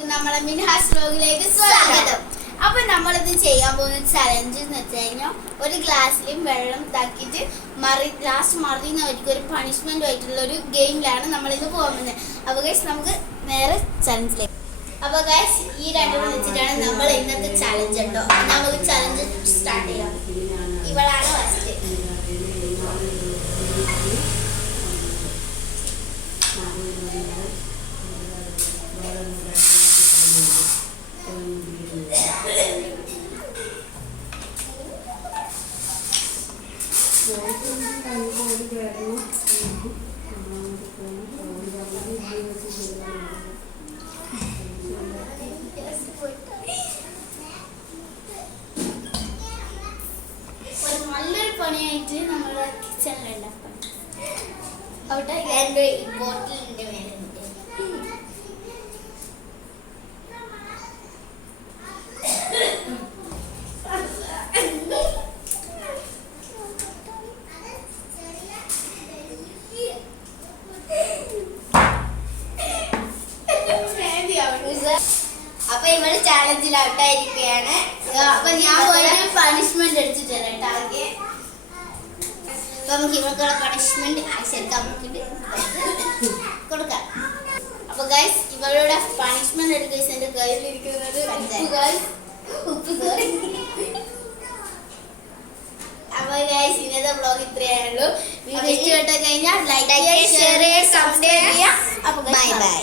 നമ്മളെ മിൻഹാസ് വ്ലോഗിലേക്ക് സ്വാഗതം. അപ്പൊ നമ്മളിത് ചെയ്യാൻ പോകുന്ന ചലഞ്ച് എന്ന് വെച്ച് കഴിഞ്ഞാൽ ഒരു ഗ്ലാസ്സിലും വെള്ളം ഇതാക്കിയിട്ട് ലാസ്റ്റ് മറിയുന്നവർക്ക് ഒരു പണിഷ്മെന്റ് ആയിട്ടുള്ള ഒരു ഗെയിമിലാണ് നമ്മളിന്ന് പോകുന്നത്. അപ്പൊ ഗൈസ് നമുക്ക് നേരെ ചലഞ്ചിലേക്ക്. അപ്പൊ ഗൈസ് ഈ രണ്ടും വെച്ചിട്ടാണ് നമ്മൾ ഇന്നത്തെ ചലഞ്ച് ഉണ്ടോ. നമുക്ക് ചലഞ്ച് സ്റ്റാർട്ട് ചെയ്യാം. ഇവളാണ് ഫസ്റ്റ്. നല്ലൊരു പണിയായിട്ട് നമ്മളെ കിച്ചണിലുണ്ടാക്കണം. അവിടെ എൻ്റെ ബോട്ടിലിൻ്റെ മേലെ അപ്പൊ ഇവള് ചാലഞ്ചിൽ ഔട്ടായിരിക്കുകയാണ്. അപ്പൊ ഞാൻ ഒരു പണിഷ്മെന്റ് എടുത്തിട്ട് തരാം. അപ്പൊ നമുക്ക് ഇവൾക്കുള്ള പണിഷ്മെന്റ് ആശരിക്കാൻ കൊടുക്കാം. അപ്പൊ ഗൈസ് ഇവളുടെ പണിഷ്മെന്റ് എടുക്കുക. എന്റെ കയ്യിലിരിക്കുന്നത് ഉപ്പ്. അപ്പൊ ഗൈസ് ഇന്നത്തെ വ്ലോഗ് ഇത്രയാണുള്ളൂ. വീഡിയോ ഇഷ്ടപ്പെട്ടു കഴിഞ്ഞാൽ ലൈക്ക് ചെയ്യുക, ഷെയർ ചെയ്യുക, സബ്സ്ക്രൈബ് ചെയ്യുക. അപ്പൊ ബൈ ബൈ.